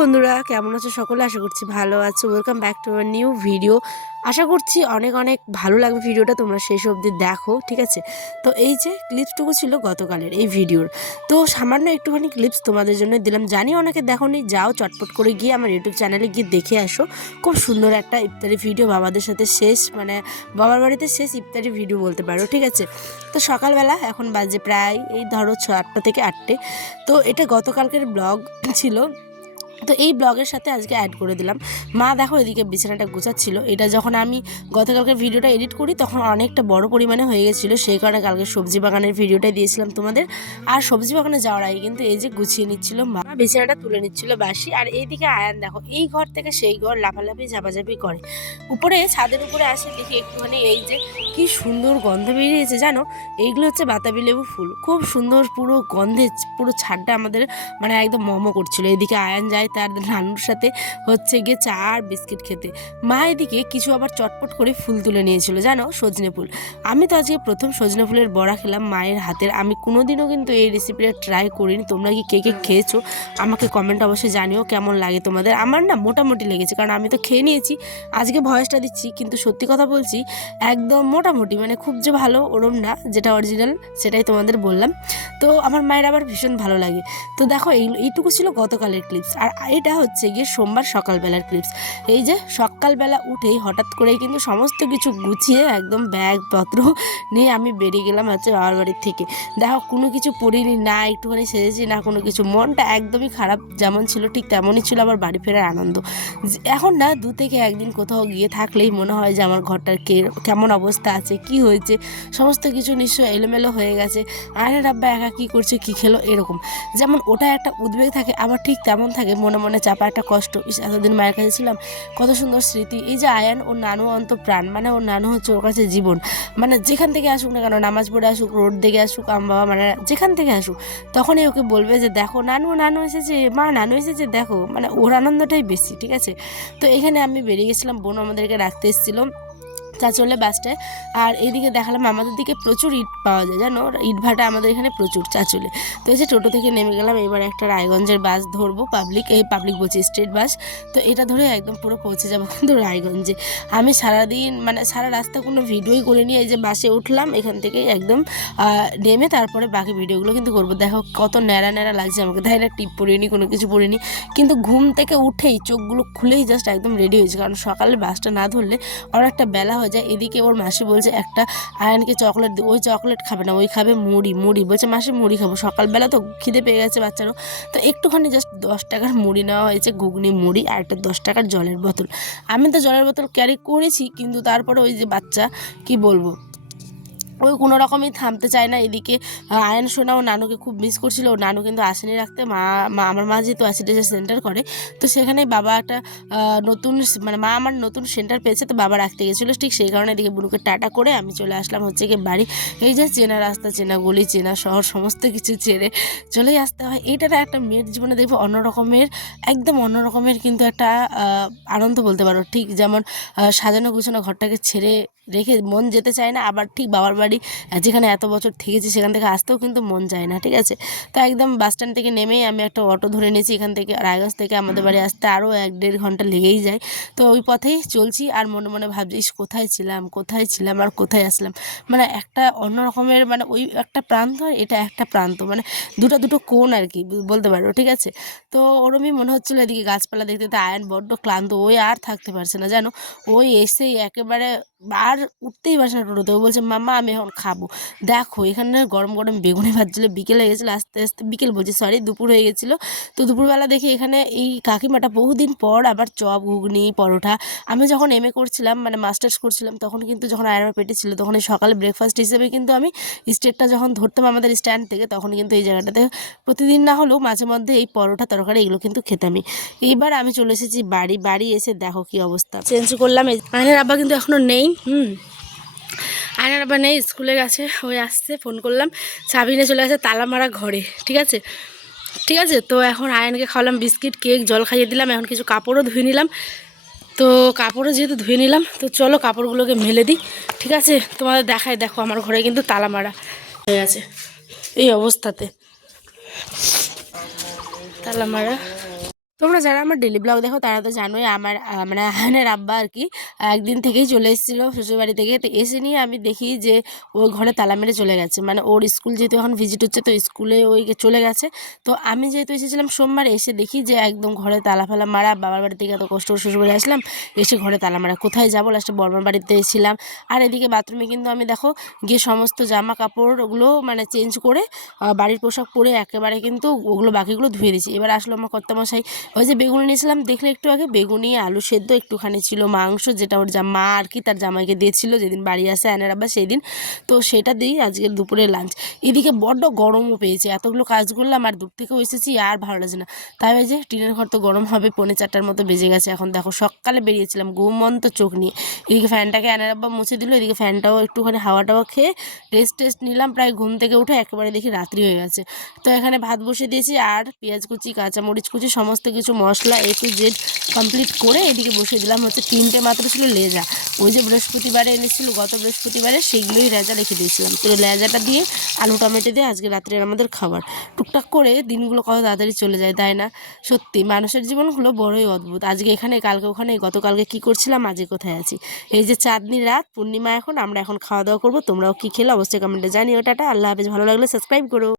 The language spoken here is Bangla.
বন্ধুরা, কেমন আছো সকলে? আশা করছি ভালো আছো। Welcome back to our new video. আশা করছি অনেক অনেক ভালো লাগবে ভিডিওটা, তোমরা শেষ অবধি দেখো, ঠিক আছে? তো এই যে ক্লিপসটুকু ছিল গতকালের এই ভিডিওর, তো সামান্য একটুখানি ক্লিপস তোমাদের জন্য দিলাম। জানি অনেকে দেখোনি, যাও চটপট করে গিয়ে আমার ইউটিউব চ্যানেলে গিয়ে দেখে আসো। খুব সুন্দর একটা ইফতারি ভিডিও, বাবাদের সাথে শেষ, মানে বাবার বাড়িতে শেষ ইফতারি ভিডিও বলতে পারো, ঠিক আছে? তো সকালবেলা এখন বাজে প্রায় এই ধরো 6টা থেকে 8টে। তো এটা গতকালকের ব্লগ ছিল, তো এই ব্লগের সাথে আজকে অ্যাড করে দিলাম। মা দেখো এদিকে বিছানাটা গোছাচ্ছিল। এটা যখন আমি গতকালকে ভিডিওটা এডিট করি তখন অনেকটা বড় পরিমাণে হয়ে গেছিলো, সেই কারণে কালকে সবজি বাগানের ভিডিওটাই দিয়েছিলাম তোমাদের। আর সবজি বাগানে যাওয়ার আগে কিন্তু এই যে গুছিয়ে নিচ্ছিল মা, বিছানাটা তুলে নিচ্ছিল বাসি। আর এইদিকে আয়ান দেখো এই ঘর থেকে সেই ঘর লাফালাফি ঝাপাঝাপি করে। উপরে ছাদের উপরে আসে দেখি একটুখানি এই যে কি সুন্দর গন্ধ বেরিয়েছে জানো, এইগুলো হচ্ছে বাতাবি লেবু ফুল। খুব সুন্দর পুরো গন্ধে পুরো ছাদটা আমাদের মানে একদম মোমো করছিল। এদিকে আয়ান যায় তার নানুর সাথে হচ্ছে গিয়ে চা আর বিস্কিট খেতে। মা এদিকে কিছু আবার চটপট করে ফুল তুলে নিয়েছিল জানো, সজনে ফুল। আমি তো আজকে প্রথম সজনে ফুলের বড়া খেলাম মায়ের হাতের। আমি কোনোদিনও কিন্তু এই রেসিপিটা ট্রাই করিনি। তোমরা কি কে কে খেয়েছো আমাকে কমেন্ট অবশ্যই জানিও কেমন লাগে তোমাদের। আমার না মোটামুটি লেগেছে, কারণ আমি তো খেয়ে নিয়েছি, আজকে ভয়েসটা দিচ্ছি, কিন্তু সত্যি কথা বলছি একদম মোটামুটি, মানে খুব যে ভালো ওরম না, যেটা অরিজিনাল সেটাই তোমাদের বললাম। তো আমার মায়ের আবার ভীষণ ভালো লাগে। তো দেখো এইটুকু ছিল গতকালের ক্লিপস, আর এটা হচ্ছে গিয়ে সোমবার সকালবেলার ক্লিপস। এই যে সকালবেলা উঠেই হঠাৎ করেই কিন্তু সমস্ত কিছু গুছিয়ে একদম ব্যাগপত্র নিয়ে আমি বেরিয়ে গেলাম হচ্ছে বাবার বাড়ির থেকে। দেখো কোনো কিছু পরিনি, না একটুখানি সেজেছি, না কোনো কিছু। মনটা একদমই খারাপ, যেমন ছিল ঠিক তেমনই ছিল আবার বাড়ি ফেরার আনন্দ। এখন না 2 থেকে 1 দিন কোথাও গিয়ে থাকলেই মনে হয় যে আমার ঘরটার কেমন অবস্থা আছে, কি হয়েছে, সমস্ত কিছু নিশ্চয়ই এলোমেলো হয়ে গেছে। আরে রাব্বা একা কী করছে, কী খেলো, এরকম। যেমন ওটা একটা উদ্বেগ থাকে, আবার ঠিক তেমন থাকে মনে মনে চাপা একটা কষ্ট। এতদিন মায়ের কাছে ছিলাম, কত সুন্দর স্মৃতি। এই যে আয়ান, ওর নানু অন্তপ্রাণ, মানে ওর নানু হচ্ছে ওর কাছে জীবন। মানে যেখান থেকে আসুক না কেন, নামাজ পড়ে আসুক, রোড দেখে আসুক, বাবা মানে যেখান থেকে আসুক, তখনই ওকে বলবে যে দেখো নানু, নানু এসেছে, মা নানু এসেছে দেখো, মানে ওর আনন্দটাই বেশি, ঠিক আছে? তো এখানে আমি বেরিয়ে গেছিলাম, বোন আমাদেরকে রাখতে এসেছিলো চাঁচলে বাসটায়। আর এইদিকে দেখালাম আমাদের দিকে প্রচুর ইট পাওয়া যায় জানো, ইট ভাটা আমাদের এখানে প্রচুর চাঁচলে। তো এই যে টোটো থেকে নেমে গেলাম, এবার একটা রায়গঞ্জের বাস ধরবো, পাবলিক বলছি স্টেট বাস। তো এটা ধরে একদম পুরো পৌঁছে যাবো কিন্তু রায়গঞ্জে। আমি সারাদিন মানে সারা রাস্তা কোনো ভিডিওই করিনি, এই যে বাসে উঠলাম এখান থেকে একদম নেমে তারপরে বাকি ভিডিওগুলো কিন্তু করবো। দেখো কত ন্যাড়া ন্যাড়া লাগছে আমাকে, তাই না? টিপ পরিনি, কোনো কিছু পরিনি, কিন্তু ঘুম থেকে উঠেই চোখগুলো খুলেই জাস্ট একদম রেডি হয়েছে, কারণ সকালে বাসটা না ধরলে অনেকটা বেলা হয়ে যায়। এদিকে ওর মাসি বলছে একটা আয়নকে চকলেট, ওই চকলেট খাবে না, ওই খাবে মুড়ি বলছে মাসি মুড়ি খাবো। সকালবেলা তো খিদে পেয়ে গেছে বাচ্চারও, তো একটুখানি জাস্ট 10 টাকার মুড়ি নেওয়া হয়েছে, ঘুগনি মুড়ি, আর একটা 10 টাকার জলের বোতল। আমি তো জলের বোতল ক্যারি করেছি, কিন্তু তারপরে ওই যে বাচ্চা কি বলবো, ওই কোনো রকমই থামতে চায় না। এদিকে আয়ন সোনা ও নানুকে খুব মিস করছিল, ও নানু কিন্তু আসেনি রাখতে। আমার মা যেহেতু অ্যাসিডেসের সেন্টার করে, তো সেখানে বাবা একটা নতুন মানে মা আমার নতুন সেন্টার পেয়েছে, তো বাবা রাখতে গেছিলো, ঠিক সেই কারণে এদিকে বুনুকে টাটা করে আমি চলে আসলাম হচ্ছে গিয়ে বাড়ি। এই যে চেনা রাস্তা, চেনা গলি, চেনা শহর, সমস্ত কিছু ছেড়ে চলেই আসতে হয়। এইটা একটা মেয়ের জীবনে দেখবো অন্যরকমের, একদম অন্যরকমের কিন্তু একটা আনন্দ বলতে পারো। ঠিক যেমন সাজানো গুছানো ঘরটাকে ছেড়ে রেখে মন যেতে চায় না, আবার ঠিক বাবার বাড়ি যেখানে এত বছর থেকেছি সেখান থেকে আসতেও কিন্তু মন যায় না, ঠিক আছে? তো একদম বাস স্ট্যান্ড থেকে নেমেই আমি একটা অটো ধরে নিয়েছি, এখান থেকে রায়গঞ্জ থেকে আমাদের বাড়ি আসতে আরও 1-1.5 ঘন্টা লেগেই যায়। তো ওই পথেই চলছি, আর মনে মনে ভাবছি কোথায় ছিলাম আর কোথায় আসলাম। মানে একটা অন্য রকমের, মানে ওই একটা প্রান্ত আর এটা একটা প্রান্ত, মানে দুটো কোণ আর কি বলতে পারো, ঠিক আছে? তো ওরমই মনে হচ্ছিলো। এদিকে গাছপালা দেখতে দেখতে আয়ন বড্ড ক্লান্ত, ওই আর থাকতে পারছে না জানো, ওই এসেই একেবারে আর উঠতেই পারছে না টোটোতে। ও বলছে মাম্মা আমি এখন খাবো। দেখো এখানে গরম গরম বেগুনি ভাজছিলো, বিকেল হয়ে গেছিলো, আস্তে আস্তে বিকেল বলছি সরি দুপুর হয়ে গেছিলো। তো দুপুরবেলা দেখি এখানে এই কাকিমাটা বহুদিন পর আবার চপ, ঘুগনি, পরোটা। আমি যখন এমএ করছিলাম, মানে মাস্টার্স করছিলাম, তখন কিন্তু যখন আয়নের পেটে ছিল, তখন এই সকালে ব্রেকফাস্ট হিসেবে কিন্তু আমি স্টেটটা যখন ধরতাম আমাদের স্ট্যান্ড থেকে, তখন কিন্তু এই জায়গাটাতে প্রতিদিন না হলেও মাঝে মধ্যে এই পরোটা তরকারি এগুলো কিন্তু খেতামই। এইবার আমি চলে এসেছি বাড়ি এসে দেখো কি অবস্থা, চেঞ্জ করলাম। আয়নের আব্বা কিন্তু এখনও নেই, আয়নার আবার নেই, স্কুলে গেছে, ওই আসছে, ফোন করলাম, চাবি নিয়ে চলে গেছে তালা মারা ঘরে, ঠিক আছে? তো এখন আয়নকে খাওয়ালাম বিস্কিট, কেক, জল খাইয়ে দিলাম। এখন কিছু কাপড়ও ধুয়ে নিলাম। তো কাপড়ও যেহেতু ধুয়ে নিলাম, তো চলো কাপড়গুলোকে মেলে দিই, ঠিক আছে? তোমাদের দেখায়, দেখো আমার ঘরে কিন্তু তালা মারা হয়ে আছে এই অবস্থাতে, তালা মারা। তোমরা যারা আমার ডেলি ব্লগ দেখো তারা তো জানোই আমার মানে আহানের আব্বা আর কি একদিন থেকেই চলে এসেছিলো শ্বশুরবাড়ি থেকে। তো এসে নিয়ে আমি দেখি যে ওই ঘরে তালা মেরে চলে গেছে, মানে ওর স্কুল যেহেতু এখন ভিজিট হচ্ছে তো স্কুলে ওই চলে গেছে। তো আমি যেহেতু এসেছিলাম সোমবার, এসে দেখি যে একদম ঘরে তালা ফালা মারা। বাবার বাড়ি থেকে এত কষ্ট করে শ্বশুরবাড়ি আসলাম, এসে ঘরে তালা মারা। কোথায় যাবো, লাস্টে বর্মার বাড়িতে এসেছিলাম। আর এদিকে বাথরুমে কিন্তু আমি দেখো গিয়ে সমস্ত জামা কাপড় ওগুলো মানে চেঞ্জ করে বাড়ির পোশাক পরে একেবারে কিন্তু ওগুলো বাকিগুলো ধুয়ে দিয়েছি। এবার আসলো আমার কর্তামশাই, ওই যে বেগুনি নিয়েছিলাম দেখলে একটু আগে, বেগুনি আলু সেদ্ধ একটুখানি ছিল মাংস, যেটা ওর মা আর কি তার জামাইকে দিয়েছিল যেদিন বাড়ি আসে আনের আব্বা সেই দিন। তো সেটা দিয়েই আজকের দুপুরে লাঞ্চ। এদিকে বড্ড গরমও পেয়েছে, এতগুলো কাজ করলাম আর দূর থেকেও এসেছি আর ভালো লাগছে না। তাই ওই যে টিনের ঘর তো গরম হবে, 3:45 মতো বেজে গেছে এখন। দেখো সকালে বেরিয়েছিলাম ঘুমন্ত চোখ নিয়ে, এদিকে ফ্যানটাকে আনের আব্বা মুছে দিল, এদিকে ফ্যানটাও একটুখানি হাওয়া টাওয়া খেয়ে রেস্ট নিলাম। প্রায় ঘুম থেকে উঠে একেবারে দেখি রাত্রি হয়ে গেছে। তো এখানে ভাত বসে দিয়েছি আর পেঁয়াজ কুচি কাঁচামরিচ কুচি সমস্ত কিছু মশলা A to Z কমপ্লিট করে এদিকে বসিয়ে দিলাম। হচ্ছে 3টে মাত্র ছিল লেজা, ওই যে বৃহস্পতিবারে এনেছিল গত বৃহস্পতিবারে, সেইগুলোই লেজা রেখে দিয়েছিলাম। তো লেজাটা দিয়ে আলু টমেটো দিয়ে আজকে রাত্রের আমাদের খাবার। টুকটাক করে দিনগুলো কত তাড়াতাড়ি চলে যায় তাই না? সত্যি মানুষের জীবনগুলো বড়ই অদ্ভুত। আজকে এখানে, কালকে ওখানে, গতকালকে কি করছিলাম, আজকে কোথায় আছি। এই যে চাঁদনি রাত, পূর্ণিমা এখন, আমরা এখন খাওয়া দাওয়া করবো। তোমরাও কি খেলে অবশ্যই কমেন্টে জানিও। টাটা, আল্লাহ হাফেজ। ভালো লাগলে সাবস্ক্রাইব করো।